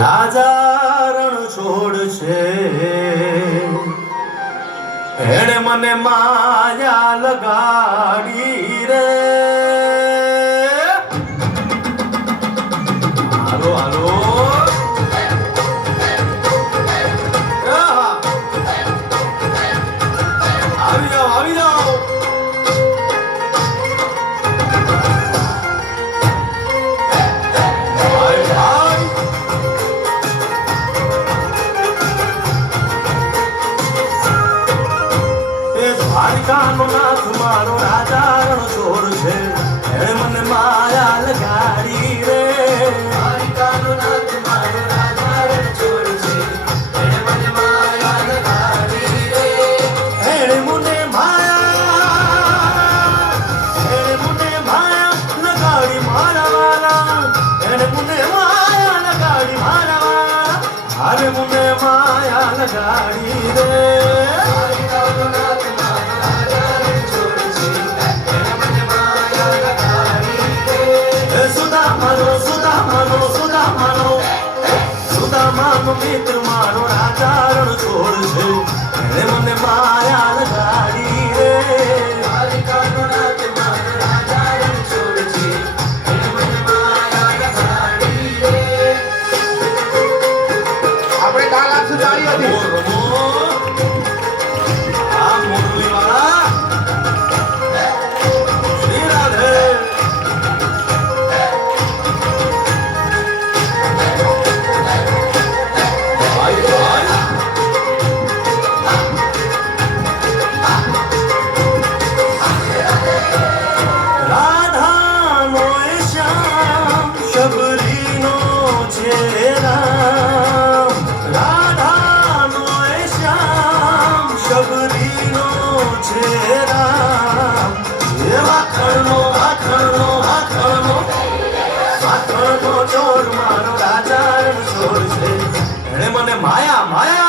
રાજા રણ છોડ છે એણે મને માયા લગાડી રે. હાલો હાલો આવી જાઓ આવી જાઓ. દ્વારિકાનો નાથ મારો રાજા રણ છોડ છે એણે મને માયા લગાડી રે. દ્વારિકાનો નાથ મારો રાજા રણ છોડ છે એણે મને માયા લગાડી રે. એણે મને માયા લગાડી મારા વાલા. એણે મને માયા લગાડી મારા વાલા. અરે મને માયા લગાડી રે. સુદામાનો મિત્ર મારો રાજા રણ છોડ છે એણે મને માયા લગાડી રે. દ્વારિકાનો નાથ મારો રાજા રણ છોડ છે એણે મને માયા લગાડી રે. આપણે કાલ આપશું તાળીઓથી. આ મોરલી વાળા શ્રી રાધે. રાધાનો શ્યામ શબરીનો છે રામ. રાધાનો શ્યામ શબરીનો છે રામ. એ વાખણનો વાખણનો વાખણનો વાખણનો ચોર મારો રાજા રણ છોડ છે એણે મને માયા માયા.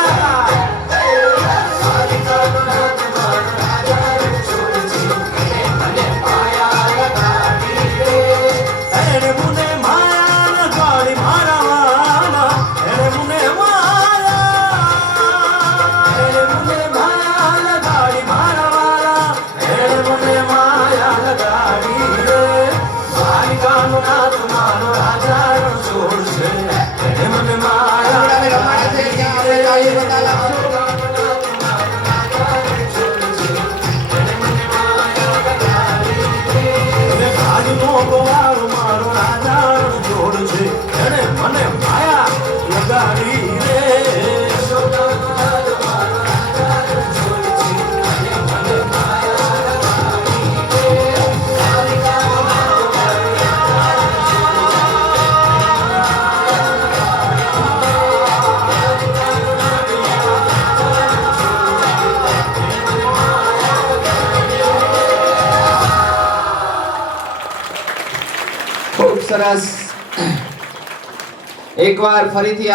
ખૂબ સરસ. એકવાર ફરીથી